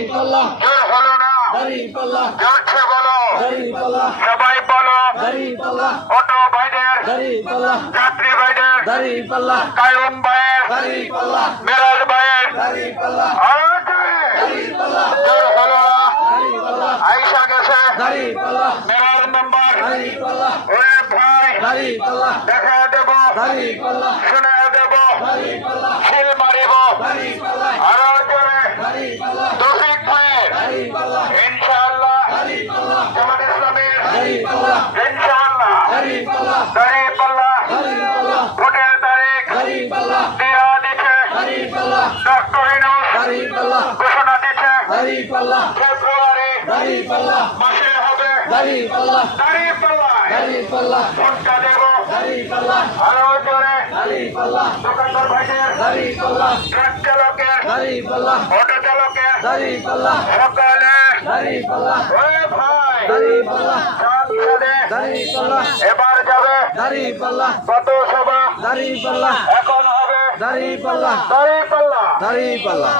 দাঁড়িপাল্লা জোর হলো না, দাঁড়িপাল্লা জোরছে বলো, দাঁড়িপাল্লা সবাই বলো, দাঁড়িপাল্লা অটো ভাইদের, দাঁড়িপাল্লা যাত্রী ভাইদের, দাঁড়িপাল্লা কায়ুম ভাইয়ের, দাঁড়িপাল্লা মেরাজ ভাইয়ের, দাঁড়িপাল্লা আরো জোরে, দাঁড়িপাল্লা জোর হলো না, দাঁড়িপাল্লা আইসা গেছে দাঁড়িপাল্লা মেরাজ মেম্বার, দাঁড়িপাল্লা ওরে ভাই দাঁড়িপাল্লা দেখা দেব, দাঁড়িপাল্লা শুনে দেব, দাঁড়িপাল্লা খিল মারিব, দাঁড়িপাল্লা আরো জোরে দাঁড়িপাল্লা তৌফিক ভাইয়ের, দাঁড়িপাল্লা ইনশাআল্লাহ দাঁড়িপাল্লা জামাত ইসলামের, দাঁড়িপাল্লা ইনশাআল্লাহ দাঁড়িপাল্লা দাঁড়িপাল্লা দাঁড়িপাল্লা ভোটের তারিখ দাঁড়িপাল্লা দেয়া দিচ্ছে, দাঁড়িপাল্লা ডক্টর ইউনূস দাঁড়িপাল্লা ঘোষণা দিচ্ছে দাঁড়িপাল্লা ফেব্রুয়ারি দাঁড়িপাল্লা মাসে হবে দাঁড়িপাল্লা দাঁড়িপাল্লায় দাঁড়িপাল্লা ভোটটা দেব, দাঁড়িপাল্লা আরো জোরে দাঁড়িপাল্লা দোকানদার ভাইদের, দাঁড়িপাল্লা ট্রাক চালকের, দাঁড়িপাল্লা অটো চালকের, দাঁড়িপাল্লা সকালে দাঁড়িপাল্লা ওরে ভাই দাঁড়িপাল্লা সংসদে দাঁড়িপাল্লা এবার যাবে দাঁড়িপাল্লা কত সভা দাঁড়িপাল্লা এখন হবে দাঁড়িপাল্লা দাঁড়িপাল্লা দাঁড়িপাল্লা